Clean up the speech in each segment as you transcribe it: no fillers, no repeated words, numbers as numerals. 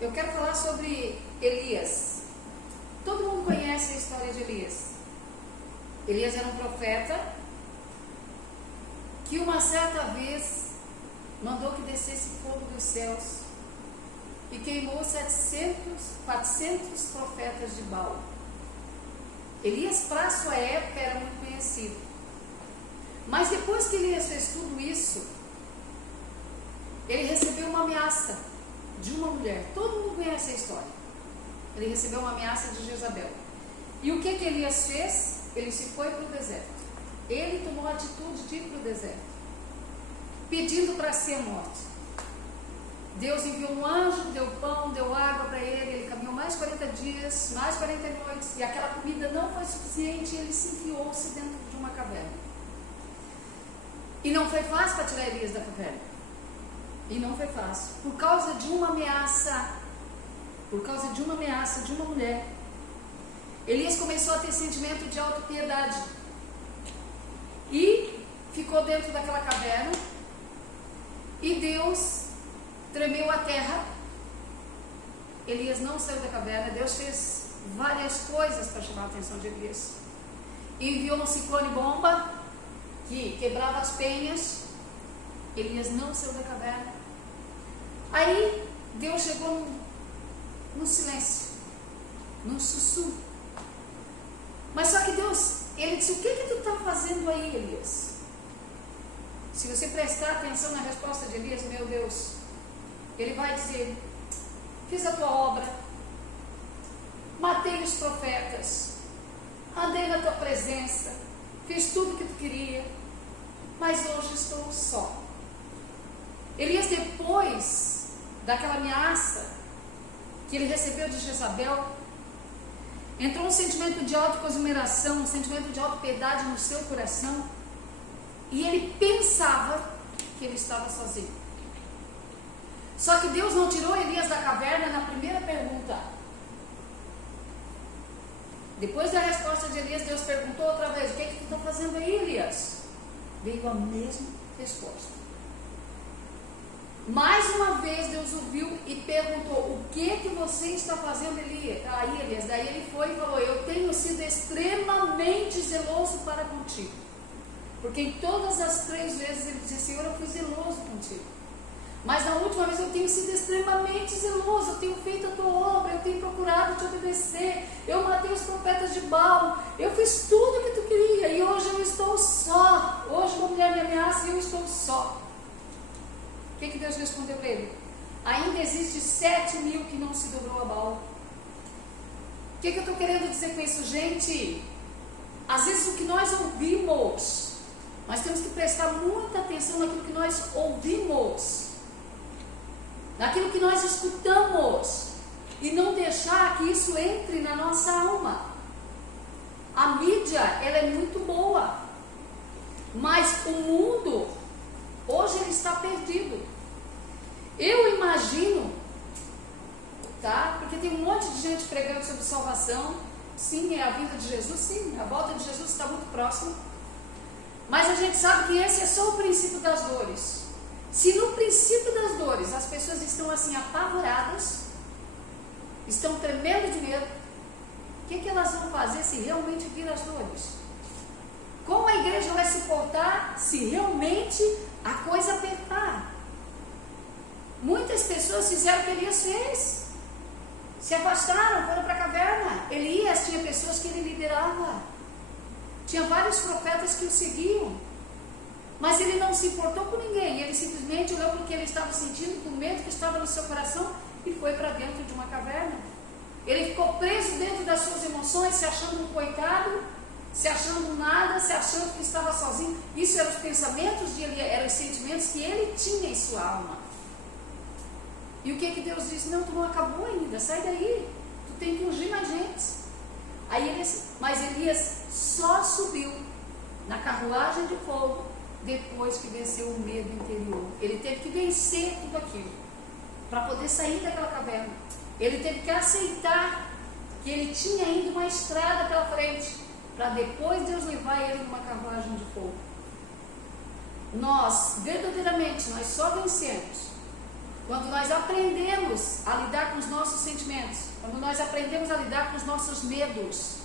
Eu quero falar sobre Elias. Todo mundo conhece a história de Elias. Elias era um profeta que uma certa vez mandou que descesse fogo dos céus e queimou 400 profetas de Baal. Elias, para a sua época, era muito conhecido. Mas depois que Elias fez tudo isso, ele recebeu uma ameaça de uma mulher. Todo mundo conhece a história. Ele recebeu uma ameaça de Jezabel. E o que Elias fez? Ele se foi para o deserto. Ele tomou a atitude de ir para o deserto, pedindo para si a morte. Deus enviou um anjo, deu pão, deu água para ele. Ele caminhou mais 40 dias, mais 40 noites, e aquela comida não foi suficiente, e ele se enfiou-se dentro de uma caverna. E não foi fácil para tirar Elias da caverna. E não foi fácil, por causa de uma ameaça, de uma mulher. Elias começou a ter sentimento de autopiedade e ficou dentro daquela caverna, e Deus tremeu a terra. Elias não saiu da caverna. Deus fez várias coisas para chamar a atenção de Elias. Enviou um ciclone bomba que quebrava as penhas. Elias não saiu da caverna. Aí Deus chegou no silêncio, num sussurro. Mas só que Deus, ele disse: o que tu está fazendo aí, Elias? Se você prestar atenção na resposta de Elias, meu Deus, ele vai dizer: fiz a tua obra, matei os profetas, andei na tua presença, fiz tudo o que tu queria, mas hoje estou só. Elias, depois daquela ameaça que ele recebeu de Jezabel, entrou um sentimento de autoconmiseração, um sentimento de autopiedade no seu coração, e ele pensava que ele estava sozinho. Só que Deus não tirou Elias da caverna na primeira pergunta. Depois da resposta de Elias, Deus perguntou outra vez: o que tu está fazendo aí, Elias? Veio a mesma resposta. Mais uma vez Deus ouviu e perguntou: o que você está fazendo, Elias? Daí ele foi e falou: eu tenho sido extremamente zeloso para contigo. Porque em todas as 3 vezes ele dizia: Senhor, eu fui zeloso contigo. Mas na última vez eu tenho sido extremamente zeloso, eu tenho feito a tua obra, eu tenho procurado te obedecer, eu matei os profetas de Baal, eu fiz tudo o que tu queria, e hoje eu estou só. Hoje uma mulher me ameaça e eu estou só. O que Deus respondeu para ele? Ainda existe 7.000 que não se dobrou a Baal. O que eu estou querendo dizer com isso, gente? Às vezes o que nós ouvimos, nós temos que prestar muita atenção naquilo que nós ouvimos, naquilo que nós escutamos, e não deixar que isso entre na nossa alma. A mídia, ela é muito boa, mas o mundo hoje ele está perdido. Eu imagino, tá? Porque tem um monte de gente pregando sobre salvação. Sim, é a vida de Jesus, sim, a volta de Jesus está muito próxima. Mas a gente sabe que esse é só o princípio das dores. Se no princípio das dores as pessoas estão assim apavoradas, estão tremendo de medo, o que elas vão fazer se realmente vir as dores? Como a igreja vai se portar se realmente a coisa apertar? Muitas pessoas fizeram o que Elias fez, se afastaram, foram para a caverna. Elias tinha pessoas que ele liderava, tinha vários profetas que o seguiam, mas ele não se importou com ninguém. Ele simplesmente olhou para o que ele estava sentindo, com o medo que estava no seu coração, e foi para dentro de uma caverna. Ele ficou preso dentro das suas emoções, se achando um coitado, se achando nada, se achando que estava sozinho. Isso eram os pensamentos de Elias, eram os sentimentos que ele tinha em sua alma. E o que Deus disse? Não, tu não acabou ainda, sai daí, tu tem que ungir mais gente. Mas Elias só subiu na carruagem de fogo depois que venceu o medo interior. Ele teve que vencer tudo aquilo para poder sair daquela caverna. Ele teve que aceitar que ele tinha ainda uma estrada pela frente, para depois Deus levar ele numa carruagem de fogo. Nós, verdadeiramente, nós só vencemos quando nós aprendemos a lidar com os nossos sentimentos, quando nós aprendemos a lidar com os nossos medos,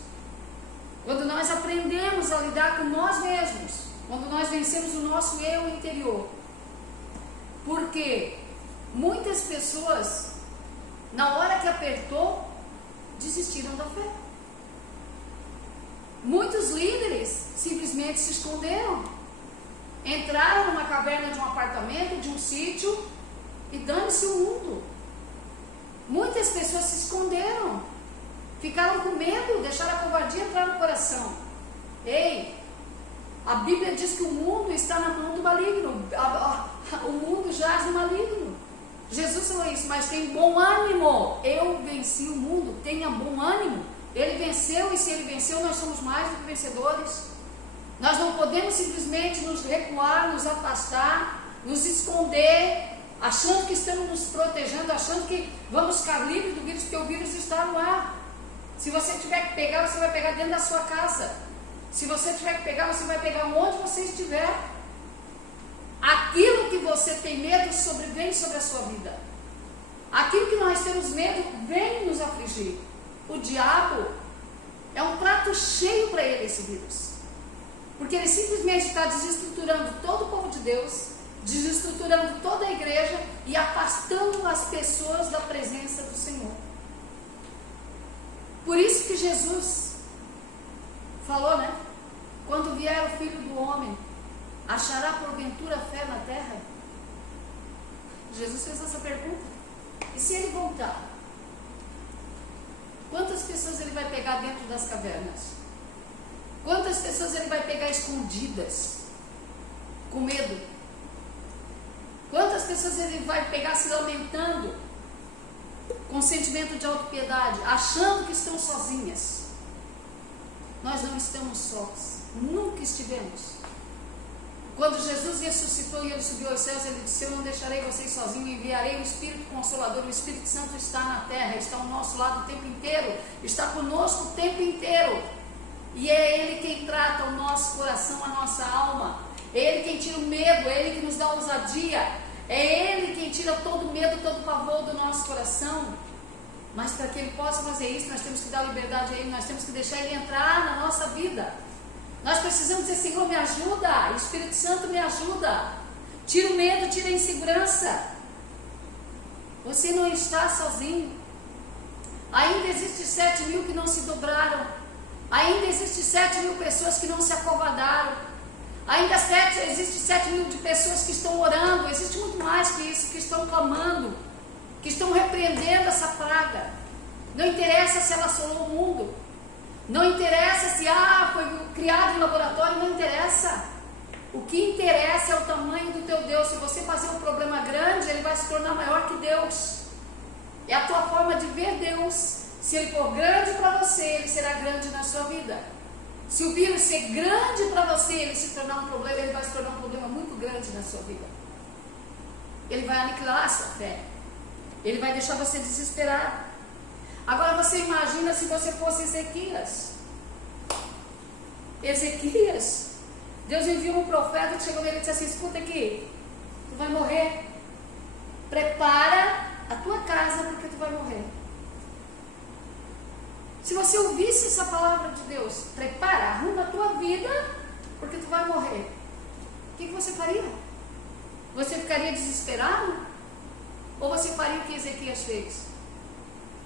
quando nós aprendemos a lidar com nós mesmos, quando nós vencemos o nosso eu interior. Porque muitas pessoas, na hora que apertou, desistiram da fé. Muitos líderes simplesmente se esconderam, entraram numa caverna de um apartamento, de um sítio, e dane-se o mundo. Muitas pessoas se esconderam, ficaram com medo, deixaram a covardia entrar no coração. Ei, a Bíblia diz que o mundo está na mão do maligno, o mundo jaz no maligno. Jesus falou isso, mas tem bom ânimo, eu venci o mundo, tenha bom ânimo. Ele venceu, e se ele venceu, nós somos mais do que vencedores. Nós não podemos simplesmente nos recuar, nos afastar, nos esconder, achando que estamos nos protegendo, achando que vamos ficar livres do vírus, porque o vírus está no ar. Se você tiver que pegar, você vai pegar dentro da sua casa. Se você tiver que pegar, você vai pegar onde você estiver. Aquilo que você tem medo vem sobre a sua vida. Aquilo que nós temos medo vem nos afligir. O diabo é um prato cheio para ele, esse vírus. Porque ele simplesmente está desestruturando todo o povo de Deus, desestruturando toda a igreja e afastando as pessoas da presença do Senhor. Por isso que Jesus falou, né? Quando vier o Filho do Homem, achará porventura fé na terra? Jesus fez essa pergunta. E se ele voltar? Quantas pessoas ele vai pegar dentro das cavernas? Quantas pessoas ele vai pegar escondidas, com medo? Quantas pessoas ele vai pegar se lamentando, com sentimento de autopiedade, achando que estão sozinhas? Nós não estamos sós, nunca estivemos. Quando Jesus ressuscitou e ele subiu aos céus, ele disse: eu não deixarei vocês sozinhos, enviarei o Espírito Consolador. O Espírito Santo está na terra, está ao nosso lado o tempo inteiro, está conosco o tempo inteiro. E é Ele quem trata o nosso coração, a nossa alma. É Ele quem tira o medo, é Ele que nos dá ousadia. É Ele quem tira todo o medo, todo o pavor do nosso coração. Mas para que Ele possa fazer isso, nós temos que dar liberdade a Ele, nós temos que deixar Ele entrar na nossa vida. Nós precisamos dizer: Senhor, me ajuda, Espírito Santo, me ajuda. Tira o medo, tira a insegurança. Você não está sozinho. Ainda existem 7.000 que não se dobraram. Ainda existem 7.000 pessoas que não se acovardaram. Ainda existem 7.000 de pessoas que estão orando. Existe muito mais que isso, que estão clamando, que estão repreendendo essa praga. Não interessa se ela assolou o mundo. Não interessa se foi criado em laboratório, não interessa. O que interessa é o tamanho do teu Deus. Se você fazer um problema grande, ele vai se tornar maior que Deus. É a tua forma de ver Deus. Se ele for grande para você, ele será grande na sua vida. Se o vírus ser grande para você, ele se tornar um problema, ele vai se tornar um problema muito grande na sua vida. Ele vai aniquilar a sua fé. Ele vai deixar você desesperado. Agora você imagina se você fosse Ezequias. Ezequias, Deus enviou um profeta que chegou nele e disse assim: escuta aqui, tu vai morrer. Prepara a tua casa porque tu vai morrer. Se você ouvisse essa palavra de Deus, prepara, arruma a tua vida porque tu vai morrer, o que você faria? Você ficaria desesperado? Ou você faria o que Ezequias fez?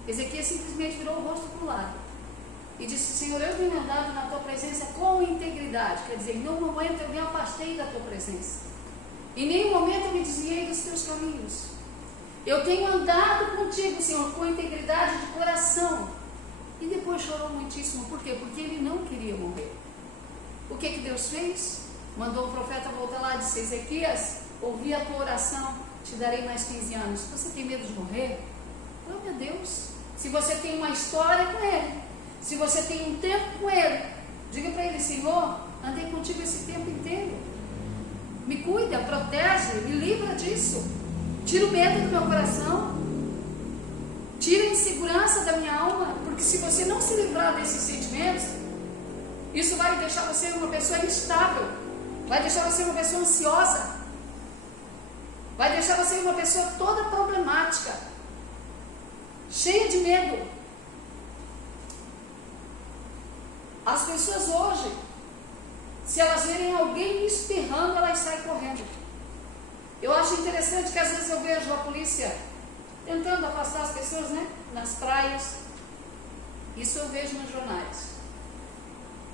Ezequias simplesmente virou o rosto para o lado e disse: Senhor, eu tenho andado na tua presença com integridade. Quer dizer, em nenhum momento eu me afastei da tua presença, em nenhum momento eu me desviei dos teus caminhos. Eu tenho andado contigo, Senhor, com integridade de coração. E depois chorou muitíssimo. Por quê? Porque ele não queria morrer. O que Deus fez? Mandou o profeta voltar lá e disse: Ezequias, ouvi a tua oração, te darei mais 15 anos. Você tem medo de morrer? Glória a Deus. Se você tem uma história com Ele, se você tem um tempo com Ele, diga para Ele: Senhor, andei contigo esse tempo inteiro. Me cuida, protege, me livra disso. Tira o medo do meu coração. Tira a insegurança da minha alma. Porque se você não se livrar desses sentimentos, isso vai deixar você uma pessoa instável. Vai deixar você uma pessoa ansiosa. vai deixar você uma pessoa toda problemática, cheia de medo. As pessoas hoje, se elas verem alguém espirrando, elas saem correndo. Eu acho interessante que às vezes eu vejo a polícia tentando afastar as pessoas, né? Nas praias. Isso eu vejo nos jornais.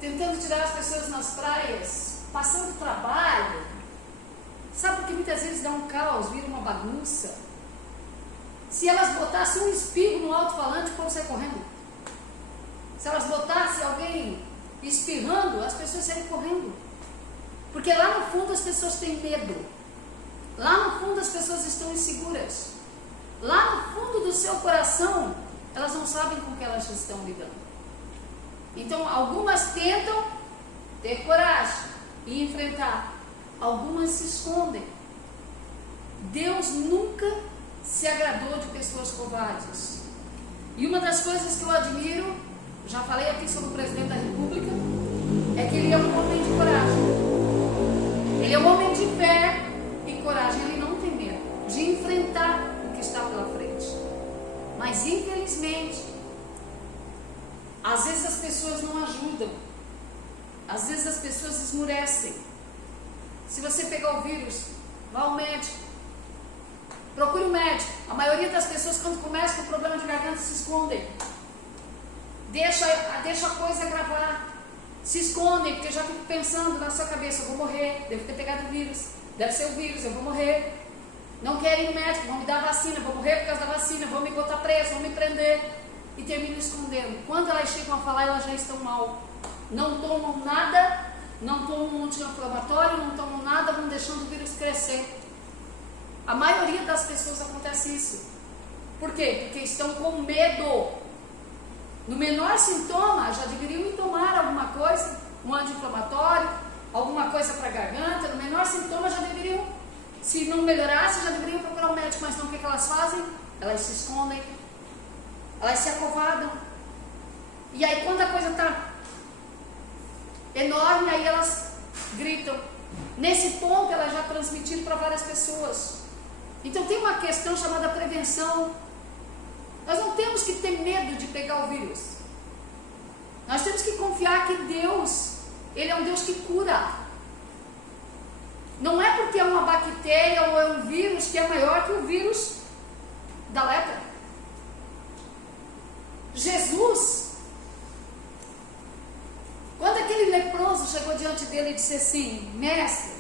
Tentando tirar as pessoas nas praias, passando trabalho. Sabe, porque muitas vezes dá um caos, vira uma bagunça. Se elas botassem um espirro no alto-falante, o povo sai correndo. Se elas botassem alguém espirrando, as pessoas saem correndo. Porque lá no fundo as pessoas têm medo. Lá no fundo as pessoas estão inseguras. Lá no fundo do seu coração, elas não sabem com que elas estão lidando. Então, algumas tentam ter coragem e enfrentar. Algumas se escondem. Deus nunca se agradou de pessoas covardes. E uma das coisas que eu admiro, já falei aqui sobre o presidente da República, é que ele é um homem de coragem. Ele é um homem de fé e coragem. Ele não tem medo de enfrentar o que está pela frente. Mas infelizmente, às vezes as pessoas não ajudam. Às vezes as pessoas esmurecem. Se você pegar o vírus, vá ao médico. Procure um médico. A maioria das pessoas, quando começa com problema de garganta, se escondem. Deixa a coisa gravar. Se escondem, porque já ficam pensando na sua cabeça: eu vou morrer, devo ter pegado o vírus, deve ser o vírus, eu vou morrer. Não querem ir no médico, vão me dar vacina, vou morrer por causa da vacina, vão me botar preso, vão me prender. E terminam escondendo. Quando elas chegam a falar, elas já estão mal. Não tomam nada, não tomam um anti-inflamatório, não tomam nada, vão deixando o vírus crescer. A maioria das pessoas acontece isso. Por quê? Porque estão com medo. No menor sintoma, já deveriam ir tomar alguma coisa, um anti-inflamatório, alguma coisa para a garganta. No menor sintoma, já deveriam, se não melhorasse, já deveriam procurar um médico. Mas não, o que elas fazem? Elas se escondem, elas se acovardam. E aí, quando a coisa está enorme, aí elas gritam. Nesse ponto, elas já transmitiram para várias pessoas. Então tem uma questão chamada prevenção. Nós não temos que ter medo de pegar o vírus. Nós temos que confiar que Deus, Ele é um Deus que cura. Não é porque é uma bactéria ou é um vírus que é maior que o vírus da lepra. Jesus, quando aquele leproso chegou diante dele e disse assim: mestre,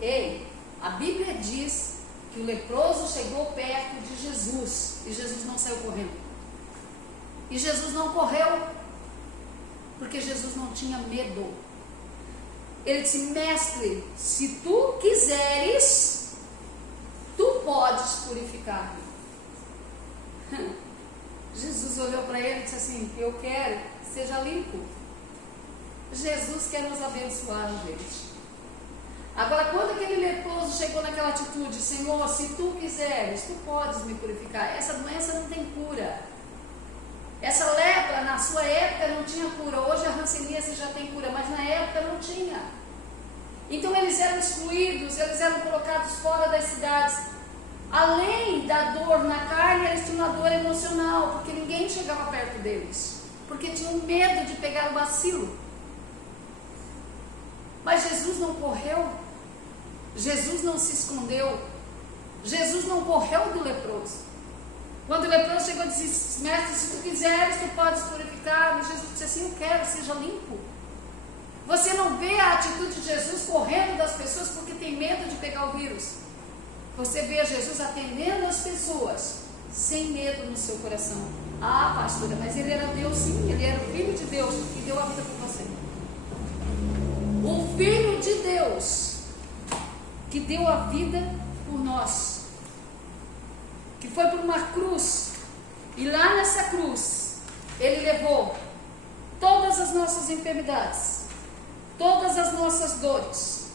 ei, a Bíblia diz que o leproso chegou perto de Jesus e Jesus não saiu correndo. E Jesus não correu porque Jesus não tinha medo. Ele disse: mestre, se tu quiseres, tu podes purificar-me. Jesus olhou para ele e disse assim: eu quero, seja limpo. Jesus quer nos abençoar, gente. Agora, quando aquele leproso chegou naquela atitude: Senhor, se tu quiseres, tu podes me purificar. Essa doença não tem cura. Essa lepra, na sua época, não tinha cura. Hoje a hanseníase já tem cura, mas na época não tinha. Então eles eram excluídos, eles eram colocados fora das cidades. Além da dor na carne, eles tinham uma dor emocional, porque ninguém chegava perto deles, porque tinham medo de pegar o bacilo. Mas Jesus não correu, Jesus não se escondeu, Jesus não correu do leproso. Quando o leproso chegou e disse: mestre, se tu quiseres, tu podes purificar-me. Jesus disse assim: eu quero, seja limpo. Você não vê a atitude de Jesus correndo das pessoas porque tem medo de pegar o vírus. Você vê Jesus atendendo as pessoas sem medo no seu coração. Ah, pastora, mas ele era Deus, sim, ele era o Filho de Deus que deu a vida por você. O Filho de Deus que deu a vida por nós, que foi por uma cruz, e lá nessa cruz ele levou todas as nossas enfermidades, todas as nossas dores,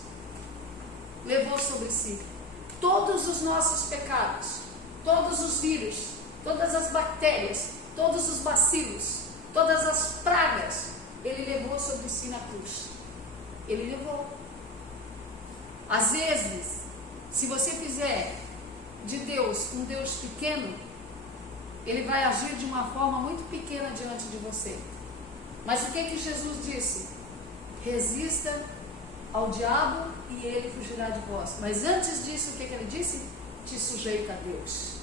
levou sobre si todos os nossos pecados, todos os vírus, todas as bactérias, todos os bacilos, todas as pragas, ele levou sobre si na cruz. Ele levou. Às vezes, Se você fizer de Deus um Deus pequeno, Ele vai agir de uma forma muito pequena diante de você. Mas o que Jesus disse? Resista ao diabo e ele fugirá de vós. Mas antes disso, o que Ele disse? Te sujeita a Deus.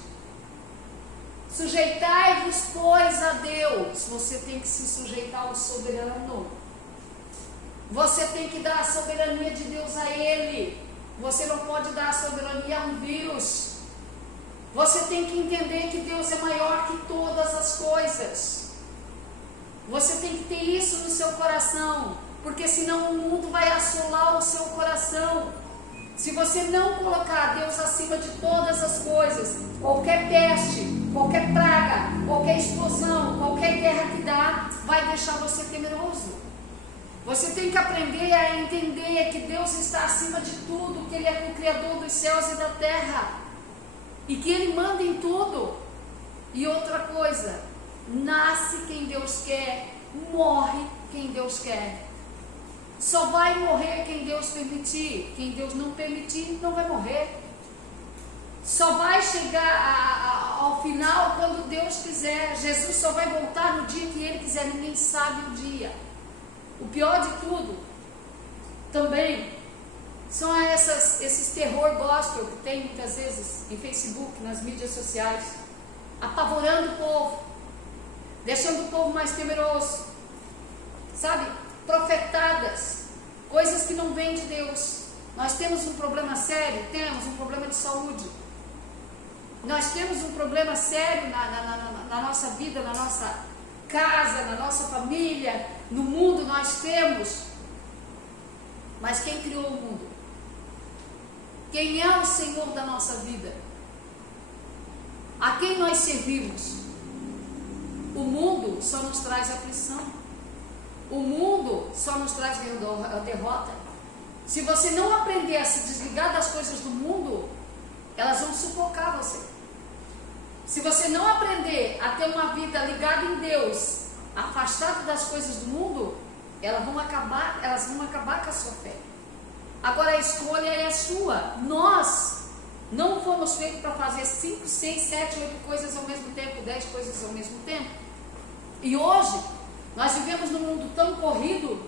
Sujeitai-vos, pois, a Deus. Você tem que se sujeitar ao soberano. Você tem que dar a soberania de Deus a Ele. Você não pode dar a soberania a um vírus. Você tem que entender que Deus é maior que todas as coisas. Você tem que ter isso no seu coração, porque senão o mundo vai assolar o seu coração. Se você não colocar Deus acima de todas as coisas, qualquer peste, qualquer praga, qualquer explosão, qualquer guerra que dá, vai deixar você temeroso. Você tem que aprender a entender que Deus está acima de tudo, que Ele é o Criador dos céus e da terra, e que Ele manda em tudo. E outra coisa, nasce quem Deus quer, morre quem Deus quer. Só vai morrer quem Deus permitir. Quem Deus não permitir, não vai morrer. Só vai chegar ao final quando Deus quiser. Jesus só vai voltar no dia que Ele quiser. Ninguém sabe o dia. O pior de tudo também são esses terror gospel que tem muitas vezes em Facebook, nas mídias sociais, apavorando o povo, deixando o povo mais temeroso, sabe? Profetadas, coisas que não vêm de Deus. Nós temos um problema sério, temos um problema de saúde, nós temos um problema sério na nossa vida, na nossa casa, na nossa família, no mundo nós temos. Mas quem criou o mundo? Quem é o Senhor da nossa vida? A quem nós servimos? O mundo só nos traz aflição. O mundo só nos traz derrota. Se você não aprender a se desligar das coisas do mundo, elas vão sufocar você. Se você não aprender a ter uma vida ligada em Deus, afastado das coisas do mundo, elas vão acabar com a sua fé. Agora a escolha é sua. Nós não fomos feitos para fazer 5, 6, 7, 8 coisas ao mesmo tempo, 10 coisas ao mesmo tempo. E hoje nós vivemos num mundo tão corrido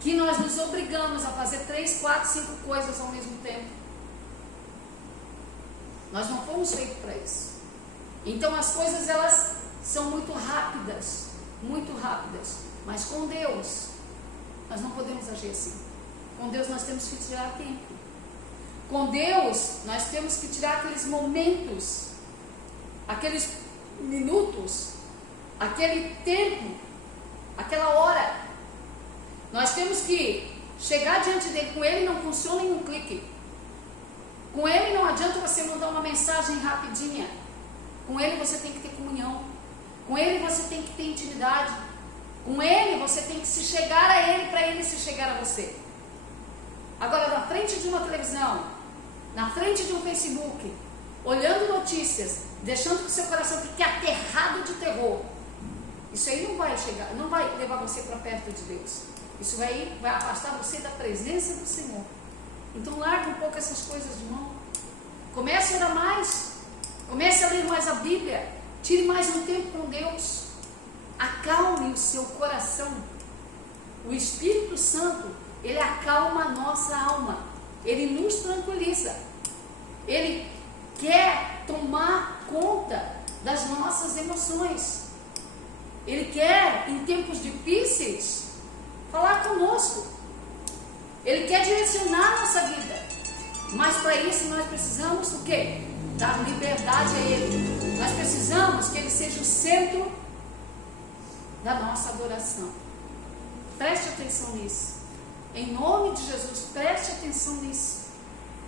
que nós nos obrigamos a fazer 3, 4, 5 coisas ao mesmo tempo. Nós não fomos feitos para isso. Então as coisas elas são muito rápidas, mas com Deus nós não podemos agir assim. Com Deus nós temos que tirar tempo. Com Deus nós temos que tirar aqueles momentos, aqueles minutos, aquele tempo, aquela hora. Nós temos que chegar diante dele. Com ele não funciona em um clique. Com ele não adianta você mandar uma mensagem rapidinha. Com ele você tem que ter comunhão. Com ele você tem que ter intimidade. Com ele você tem que se chegar a ele para ele se chegar a você. Agora, na frente de uma televisão, na frente de um Facebook, olhando notícias, deixando que o seu coração fique aterrado de terror, isso aí não vai chegar, não vai levar você para perto de Deus. Isso vai afastar você da presença do Senhor. Então larga um pouco essas coisas de mão. Comece a orar mais. Comece a ler mais a Bíblia. Tire mais um tempo com Deus. Acalme o seu coração. O Espírito Santo, ele acalma a nossa alma. Ele nos tranquiliza. Ele quer tomar conta das nossas emoções. Ele quer, em tempos difíceis, falar conosco. Ele quer direcionar a nossa vida. Mas para isso nós precisamos do quê? Dar liberdade a Ele. Nós precisamos que Ele seja o centro da nossa adoração. Preste atenção nisso. Em nome de Jesus, preste atenção nisso.